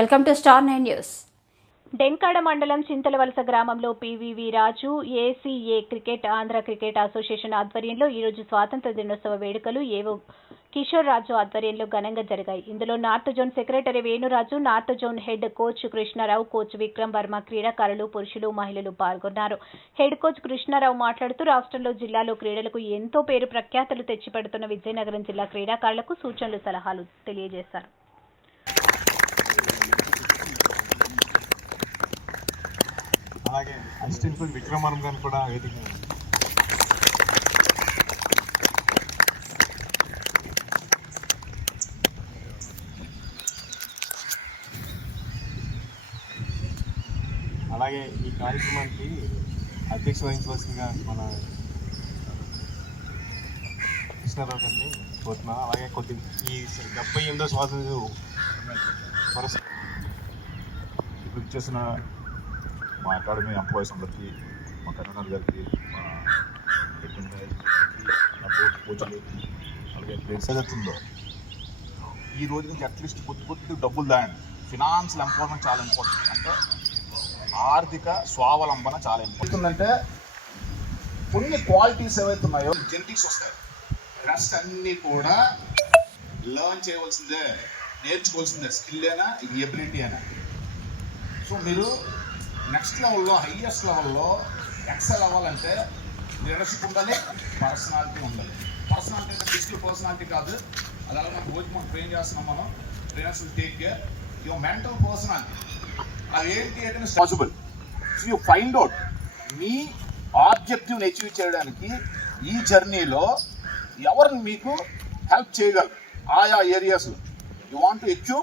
Welcome to Star Nine News. Denkada మండలం చింతలవలస గ్రామంలో PVV Raju ACA cricket Andhra cricket association ఆధ్వర్యంలో ఈరోజు స్వాతంత్ర దినోత్సవ వేడుకలు ఏవో కిషోర్ రాజు ఆధ్వర్యంలో ఘనంగా జరిగాయి. ఇందులో north zone secretary Venuraju north zone head coach Krishnarao coach Vikram Varma క్రీడాకారులు పురుషులు మహిళలు పాల్గొన్నారు. హెడ్ కోచ్ కృష్ణారావు మాట్లాడుతూ రాష్ట్రంలో జిల్లాలో క్రీడలకు ఎంతో పేరు ప్రఖ్యాతలు తెచ్చిపెడుతున్న విజయనగరం జిల్లా క్రీడాకారులకు సూచనలు సలహాలు తెలియజేశారు. అలాగే అసిస్టెంట్ కోచ్ విక్రమానం గారిని కూడా వేదిక అలాగే ఈ కార్యక్రమానికి అధ్యక్ష వహించవలసిందిగా మన కృష్ణారావు గారిని కోరుతున్నాను. అలాగే కొద్ది ఈ డెబ్బై ఎనిమిదో స్వాతంత్ర ఇప్పుడు చేసిన మా అకాడమీ ఎంప్లాయీస్ అందరికీ మా కరుణాల్ గారికి మా కోచ్లు అలాగే ప్లేస్ ఏదైతుందో ఈ రోజు నుంచి అట్లీస్ట్ కొద్ది కొద్ది డబ్బులు దాయండి ఫినాన్షియల్ ఎంపవర్మెంట్ చాలా ఇంపార్టెంట్ అంటే ఆర్థిక స్వావలంబన చాలా ఇంపార్టెంట్ అంటే కొన్ని క్వాలిటీస్ ఏవైతే ఉన్నాయో జెనెటిక్స్ వస్తాయి. రెస్ట్ అన్నీ కూడా లర్న్ చేయవలసిందే నేర్చుకోవాల్సిందే. స్కిల్ అయినా ఇది ఎబిలిటీ అయినా. సో మీరు నెక్స్ట్ లెవెల్లో హయ్యెస్ట్ లెవెల్లో ఎక్సెల్ అవ్వాలంటే లీడర్షిప్ ఉండాలి పర్సనాలిటీ ఉండాలి. పర్సనాలిటీ అంటే ఫిజికల్ పర్సనాలిటీ కాదు. అది అలా మనం రోజు మనం ట్రైన్ చేస్తున్నాం మనం. Trainers take care your mental personality అది ఏంటి అంటే possible so you find out మీ ఆబ్జెక్టివ్ని అచీవ్ చేయడానికి ఈ జర్నీలో ఎవరిని మీకు హెల్ప్ చేయగలరు? ఆయా ఏరియాస్లో you want to achieve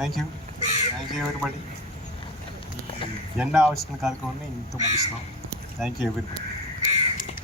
thank you thank you everybody ఈ ఆవిష్కరణ కార్యక్రమాన్ని ఇంత ముగిస్తాం. Thank you everybody